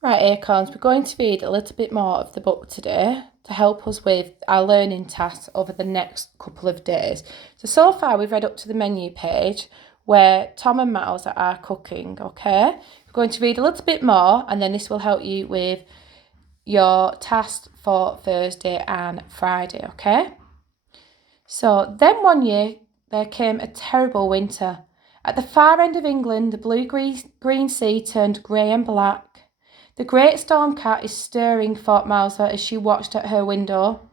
Right, Acorns, we're going to read a little bit more of the book today to help us with our learning tasks over the next couple of days. So far we've read up to the menu page where Tom and Miles are cooking, okay? We're going to read a little bit more and then this will help you with your tasks for Thursday and Friday, okay? So then one year there came a terrible winter. At the far end of England, the blue-green sea turned grey and black. The great storm cat is stirring, thought Mouser as she watched at her window.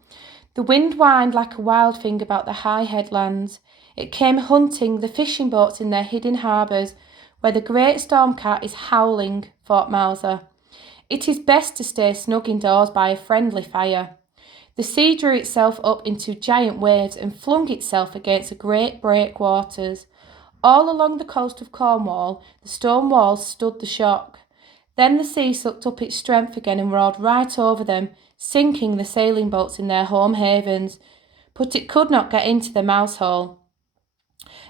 The wind whined like a wild thing about the high headlands. It came hunting the fishing boats in their hidden harbours, where the great storm cat is howling, thought Mouser. It is best to stay snug indoors by a friendly fire. The sea drew itself up into giant waves and flung itself against the great breakwaters. All along the coast of Cornwall, the stone walls stood the shock. Then the sea sucked up its strength again and roared right over them, sinking the sailing boats in their home havens. But it could not get into the mouse hole.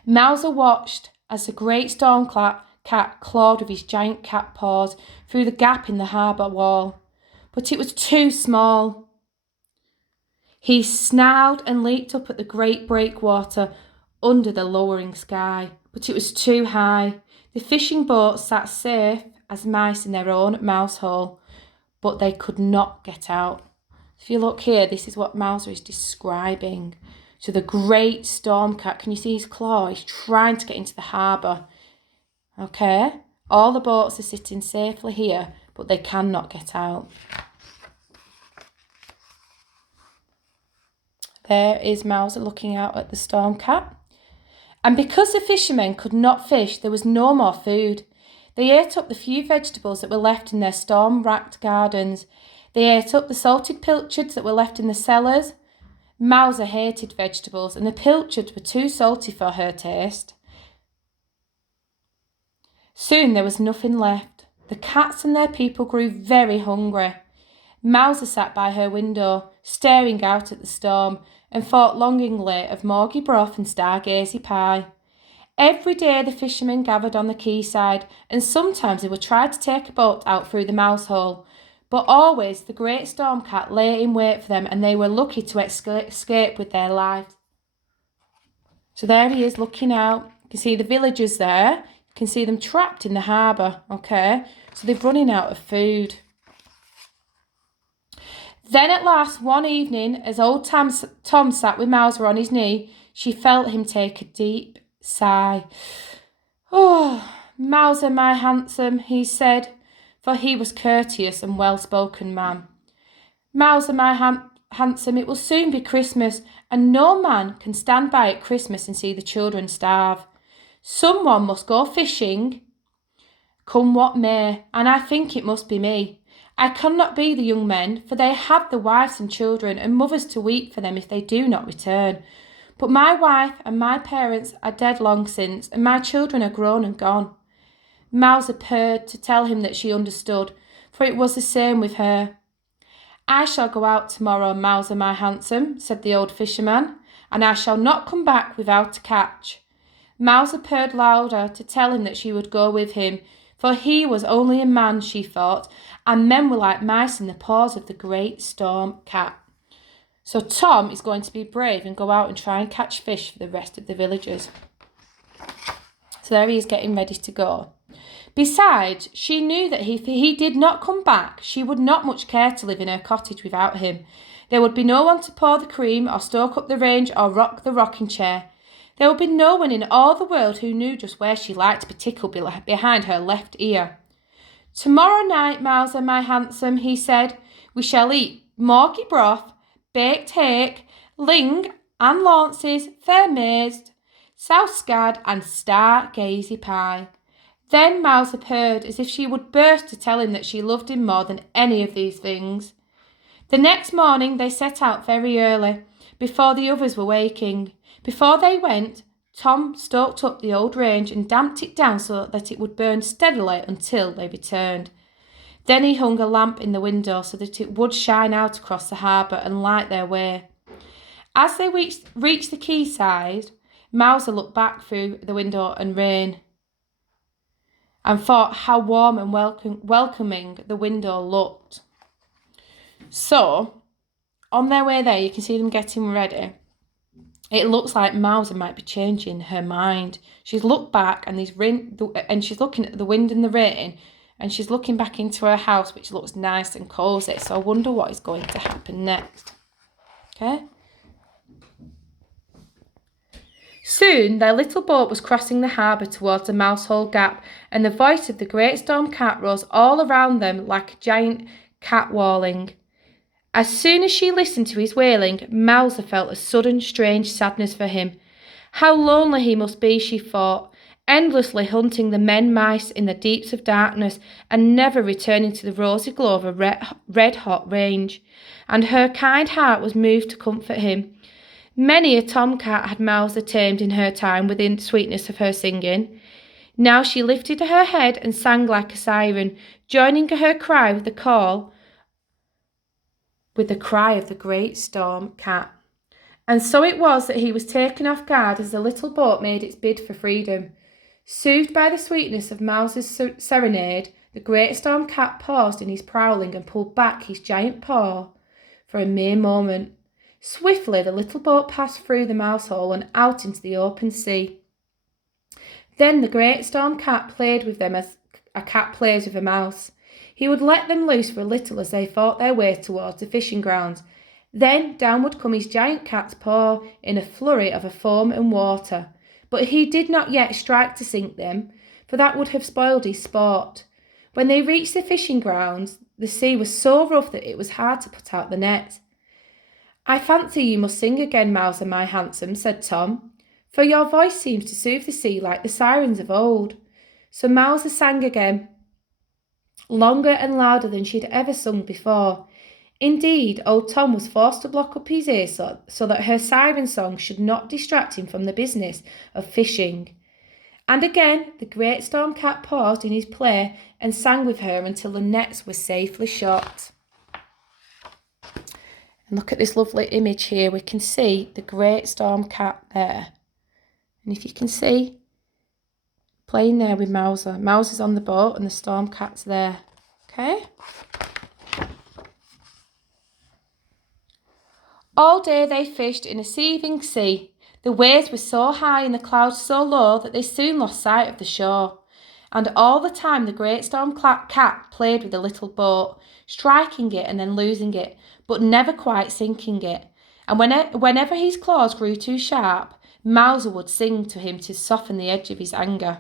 Mouser watched as the great storm cat clawed with his giant cat paws through the gap in the harbour wall. But it was too small. He snarled and leaped up at the great breakwater under the lowering sky, but it was too high. The fishing boats sat safe as mice in their own mouse hole, but they could not get out. If you look here, this is what Mouser is describing. So the great storm cat, can you see his claw? He's trying to get into the harbour. Okay, all the boats are sitting safely here, but they cannot get out. There is Mouser looking out at the storm cat. And because the fishermen could not fish, there was no more food. They ate up the few vegetables that were left in their storm-racked gardens. They ate up the salted pilchards that were left in the cellars. Mouser hated vegetables, and the pilchards were too salty for her taste. Soon there was nothing left. The cats and their people grew very hungry. Mouser sat by her window, staring out at the storm, and thought longingly of morgy broth and stargazy pie. Every day the fishermen gathered on the quayside, and sometimes they would try to take a boat out through the mouse hole, but always the great storm cat lay in wait for them, and they were lucky to escape with their lives. So there he is looking out. You can see the villagers there. You can see them trapped in the harbour, okay? So they're running out of food. Then at last, one evening, as old Tom sat with Mouser on his knee, she felt him take a deep sigh. "Oh, Mouser, my handsome," he said, for he was courteous and well-spoken man. "Mouser, my handsome, it will soon be Christmas, and no man can stand by at Christmas and see the children starve. Someone must go fishing, come what may, and I think it must be me. I cannot be the young men, for they have the wives and children and mothers to weep for them if they do not return. But my wife and my parents are dead long since, and my children are grown and gone." Mouser purred to tell him that she understood, for it was the same with her. "I shall go out tomorrow, Mouser, my handsome," said the old fisherman, "and I shall not come back without a catch." Mouser purred louder to tell him that she would go with him, for he was only a man, she thought, and men were like mice in the paws of the great storm cat. So Tom is going to be brave and go out and try and catch fish for the rest of the villagers. So there he is getting ready to go. Besides, she knew that if he did not come back, she would not much care to live in her cottage without him. There would be no one to pour the cream or stoke up the range or rock the rocking chair. There would be no one in all the world who knew just where she liked to be tickled behind her left ear. "Tomorrow night, Mouser, my handsome," he said, "we shall eat morgy broth, baked hake, ling and launces, fair mazed, souscad and stargazy pie." Then Mouser purred as if she would burst to tell him that she loved him more than any of these things. The next morning they set out very early, before the others were waking. Before they went, Tom stoked up the old range and damped it down so that it would burn steadily until they returned. Then he hung a lamp in the window so that it would shine out across the harbour and light their way. As they reached the quayside, Mouser looked back through the window and rain. and thought how warm and welcoming the window looked. So, on their way there, you can see them getting ready. It looks like Mouser might be changing her mind. She's looked back and she's looking at the wind and the rain, and she's looking back into her house, which looks nice and cosy. So I wonder what is going to happen next. Okay. Soon their little boat was crossing the harbour towards the Mousehole Gap, and the voice of the great storm cat rose all around them like a giant cat wailing. As soon as she listened to his wailing, Mouser felt a sudden strange sadness for him. How lonely he must be, she thought, endlessly hunting the mice in the deeps of darkness and never returning to the rosy glow of a red-hot range. And her kind heart was moved to comfort him. Many a tomcat had Mouser tamed in her time with the sweetness of her singing. Now she lifted her head and sang like a siren, joining her cry with the cry of the great storm cat. And so it was that he was taken off guard as the little boat made its bid for freedom. Soothed by the sweetness of Mouser's serenade, the great storm cat paused in his prowling and pulled back his giant paw for a mere moment. Swiftly the little boat passed through the mousehole and out into the open sea. Then the great storm cat played with them as a cat plays with a mouse. He would let them loose for a little as they fought their way towards the fishing grounds. Then down would come his giant cat's paw in a flurry of foam and water. But he did not yet strike to sink them, for that would have spoiled his sport. When they reached the fishing grounds, the sea was so rough that it was hard to put out the net. I fancy you must sing again, Mouser, my handsome, said Tom, for your voice seems to soothe the sea like the sirens of old. So Mouser sang again, longer and louder than she had ever sung before. Indeed, old Tom was forced to block up his ears so that her siren song should not distract him from the business of fishing. And again the great storm cat paused in his play and sang with her until the nets were safely shut. And look at this lovely image here. We can see the great storm cat there. And if you can see, playing there with Mouser. Mouser's on the boat and the storm cat's there. Okay? All day they fished in a seething sea. The waves were so high and the clouds so low that they soon lost sight of the shore. And all the time the great storm cat played with the little boat, striking it and then losing it, but never quite sinking it. And whenever his claws grew too sharp, Mouser would sing to him to soften the edge of his anger.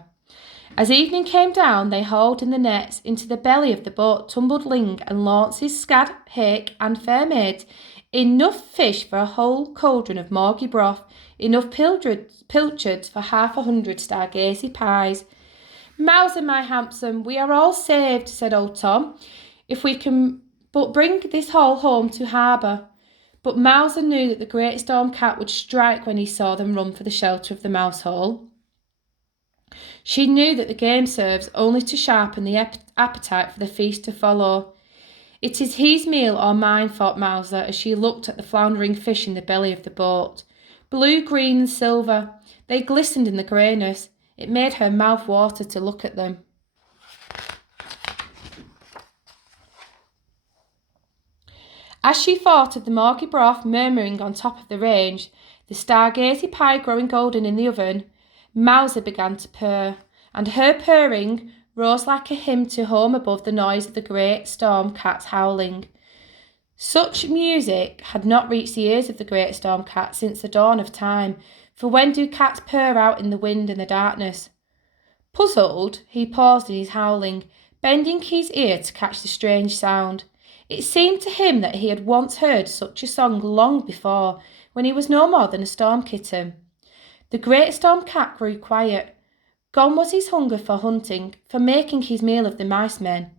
As evening came down, they hauled in the nets. Into the belly of the boat tumbled ling and launces, scad, hake, and fair maids. Enough fish for a whole cauldron of morgy broth, enough pilchards for 100 stargazy pies. Mouser, my handsome, we are all saved, said old Tom, if we can but bring this haul home to harbour. But Mouser knew that the great storm cat would strike when he saw them run for the shelter of the mousehole. She knew that the game serves only to sharpen the appetite for the feast to follow. It is his meal or mine, thought Mouser, as she looked at the floundering fish in the belly of the boat. Blue, green and silver, they glistened in the greyness. It made her mouth water to look at them. As she thought of the morgy broth murmuring on top of the range, the stargazy pie growing golden in the oven, Mouser began to purr, and her purring rose like a hymn to home above the noise of the great storm cat's howling. Such music had not reached the ears of the great storm cat since the dawn of time, for when do cats purr out in the wind and the darkness? Puzzled, he paused in his howling, bending his ear to catch the strange sound. It seemed to him that he had once heard such a song long before, when he was no more than a storm kitten. The great storm cat grew quiet. Gone was his hunger for hunting, for making his meal of the mice men.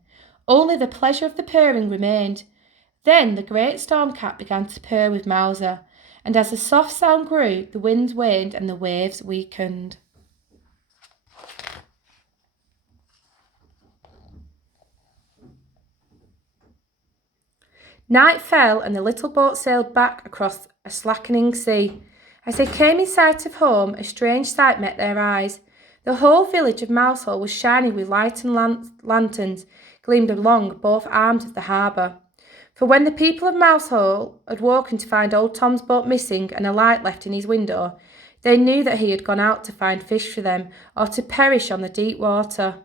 Only the pleasure of the purring remained. Then the great storm cat began to purr with Mouser, and as the soft sound grew, the wind waned and the waves weakened. Night fell and the little boat sailed back across a slackening sea. As they came in sight of home, a strange sight met their eyes. The whole village of Mousehole was shining with light and lanterns gleamed along both arms of the harbour. For when the people of Mousehole had woken to find old Tom's boat missing and a light left in his window, they knew that he had gone out to find fish for them or to perish on the deep water.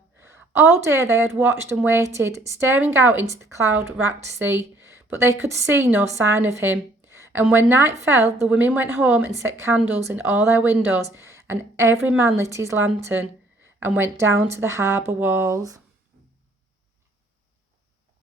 All day they had watched and waited, staring out into the cloud-racked sea, but they could see no sign of him. And when night fell, the women went home and set candles in all their windows, and every man lit his lantern and went down to the harbour walls.